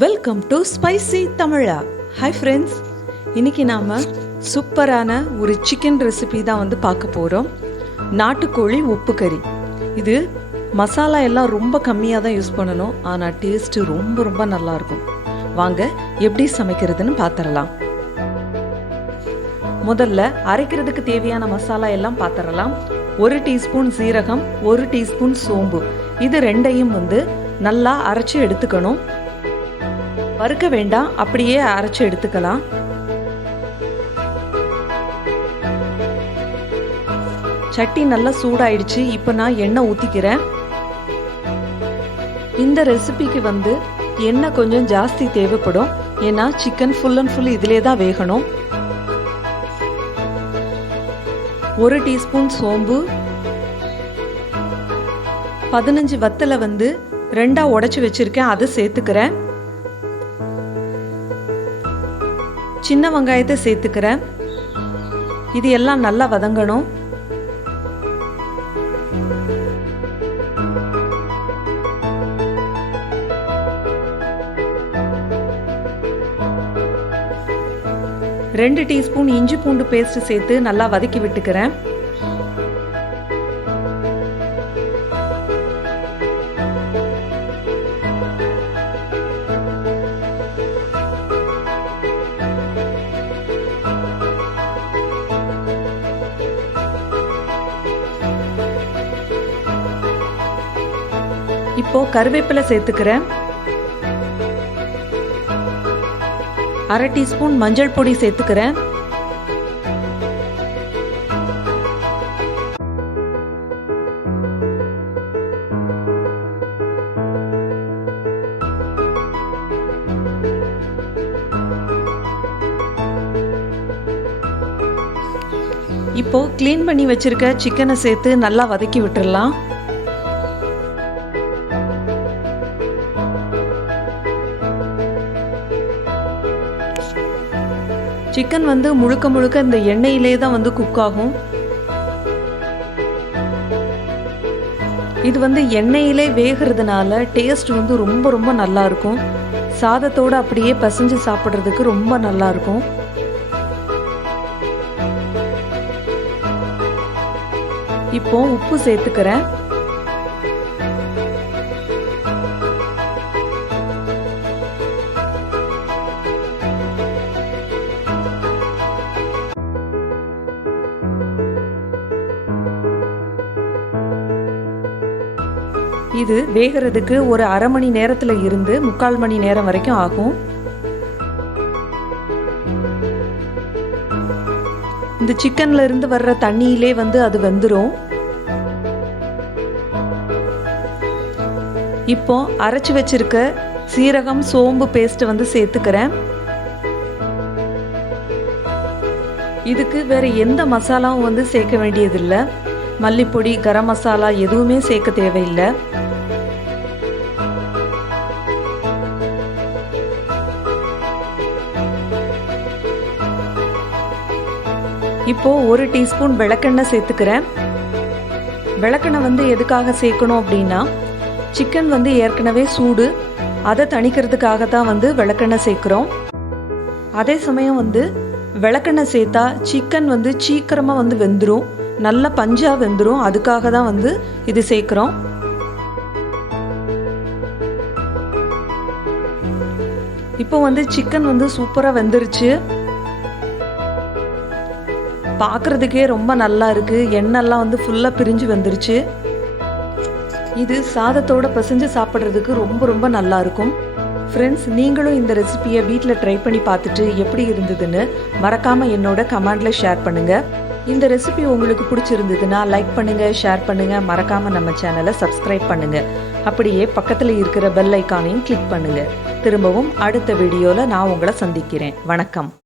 Welcome to spicy Tamizha. Hi friends, இன்றைக்கி நாம் சூப்பரான ஒரு சிக்கன் ரெசிபி தான் பார்க்க போகிறோம். நாட்டுக்கோழி உப்பு கறி. இது மசாலா எல்லாம் ரொம்ப கம்மியாக தான் யூஸ் பண்ணணும், ஆனால் டேஸ்ட்டு ரொம்ப ரொம்ப நல்லாயிருக்கும். வாங்க எப்படி சமைக்கிறதுன்னு பார்த்துடலாம். முதல்ல அரைக்கிறதுக்கு தேவையான மசாலா எல்லாம் பார்த்துடலாம். 1 டீஸ்பூன் சீரகம், 1 டீஸ்பூன் சோம்பு, இது ரெண்டையும் நல்லா அரைச்சி எடுத்துக்கணும். வறுக்க வேண்டாம், அப்படியே அரைச்சி எடுத்துக்கலாம். சட்டி நல்லா சூடாயிடுச்சு. இப்போ நான் எண்ணெய் ஊற்றிக்கிறேன். இந்த ரெசிபிக்கு எண்ணெய் கொஞ்சம் ஜாஸ்தி தேவைப்படும், ஏன்னா சிக்கன் ஃபுல் அண்ட் ஃபுல் இதிலே தான் வேகணும். 1 டீஸ்பூன் சோம்பு, 15 வத்தலை 2ஆ உடைச்சி வச்சிருக்கேன், அதை சேர்த்துக்கிறேன். சின்ன வெங்காயத்தை சேர்த்துக்கிறேன். இது எல்லாம் நல்லா வதங்கணும். ரெண்டு டீஸ்பூன் இஞ்சி பூண்டு பேஸ்ட் சேர்த்து நல்லா வதக்கி விட்டுக்கிறேன். இப்போ கருவேப்பிலை சேர்த்துக்கிறேன். 1/2 டீஸ்பூன் மஞ்சள் பொடி சேர்த்துக்கிறேன். இப்போ க்ளீன் பண்ணி வச்சிருக்க சிக்கனை சேர்த்து நல்லா வதக்கி விட்டுறலாம். சிக்கன் முழுக்க முழுக்க இந்த எண்ணெயிலே தான் குக் ஆகும். இது எண்ணெயிலே வேகிறதுனால டேஸ்ட் ரொம்ப ரொம்ப நல்லா இருக்கும். சாதத்தோடு அப்படியே பசைஞ்சு சாப்பிட்றதுக்கு ரொம்ப நல்லா இருக்கும். இப்போ உப்பு சேர்த்துக்கிறேன். இது வேகிறதுக்கு ஒரு 1/2 மணி நேரத்தில் இருந்து 3/4 மணி நேரம் வரைக்கும் ஆகும். இந்த சிக்கன்ல இருந்து வர்ற தண்ணியிலே அது வெந்துடும். இப்போ அரைச்சி வச்சிருக்க சீரகம் சோம்பு பேஸ்ட் சேர்த்துக்கிறேன். இதுக்கு வேற எந்த மசாலாவும் சேர்க்க வேண்டியதில்லை. மல்லிப்பொடி, கரம் மசாலா எதுவுமே சேர்க்க தேவையில்லை. இப்போ 1 டீஸ்பூன் விளக்கெண்ணெய் சேர்த்துக்கிறேன். விளக்கெண்ணெய் எதுக்காக சேர்க்கணும் அப்படின்னா, சிக்கன் ஏற்கனவே சூடு, அதை தணிக்கிறதுக்காக தான் விளக்கெண்ணெய் சேர்க்குறோம். அதே சமயம் விளக்கெண்ணெய் சேர்த்தா சிக்கன் சீக்கிரமாக வெந்துடும், நல்ல பஞ்சாக வெந்துடும். அதுக்காக தான் இது சேர்க்குறோம். இப்போ சிக்கன் சூப்பராக வெந்துருச்சு. பார்க்குறதுக்கே ரொம்ப நல்லா இருக்குது. எண்ணெய்லாம் ஃபுல்லாக பிரிஞ்சு வந்துருச்சு. இது சாதத்தோடு பசைஞ்சு சாப்பிட்றதுக்கு ரொம்ப ரொம்ப நல்லா இருக்கும். ஃப்ரெண்ட்ஸ், நீங்களும் இந்த ரெசிபியை வீட்டில் ட்ரை பண்ணி பார்த்துட்டு எப்படி இருந்ததுன்னு மறக்காமல் என்னோட கமெண்டில் ஷேர் பண்ணுங்கள். இந்த ரெசிபி உங்களுக்கு பிடிச்சிருந்ததுன்னா லைக் பண்ணுங்கள், ஷேர் பண்ணுங்கள், மறக்காமல் நம்ம சேனலை சப்ஸ்கிரைப் பண்ணுங்கள். அப்படியே பக்கத்தில் இருக்கிற பெல் ஐக்கானையும் கிளிக் பண்ணுங்கள். திரும்பவும் அடுத்த வீடியோவில் நான் உங்களை சந்திக்கிறேன். வணக்கம்.